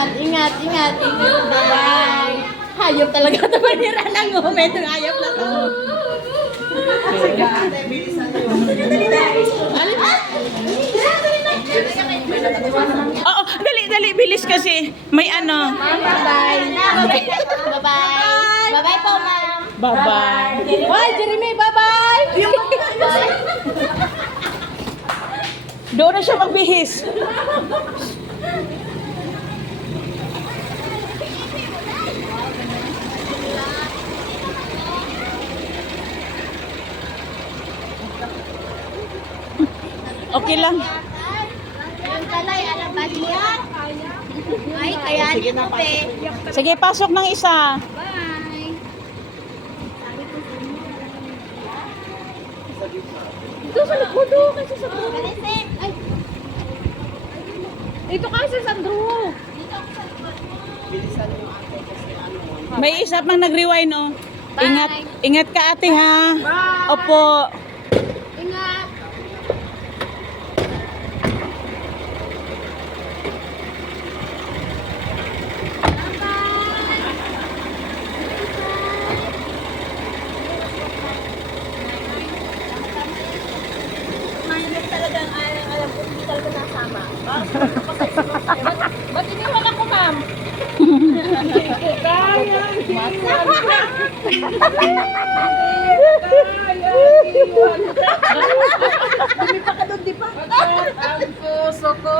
Ingat, ingat. Bye. Hayop talaga ito. Panira ng moment. Hayop na to. Oo, dali, dali, bilis kasi. May ano. Bye-bye. Bye-bye. Bye-bye po, ma'am. Bye-bye. Bye, Jeremy. Bye-bye. Doon na siya magbihis. Okay lang. Yung talay, alam ba niya? Ay, kaya niyo po, pe. Sige, pasok ng isa. Bye. Ito sa likod oh, kasi sa bro. Kalisip. Ay, Dito kasi sa Sandro. May isa pang nag-rewind, oh. Ingat, ingat ka ate, ha? Opo. ingat. Mahirap talagang alam ko, hindi talaga nasama. Ba't iniwan ako, ma'am? Kaya, iniwan. Dumi pa ka doon, di pa? Ang puso ko.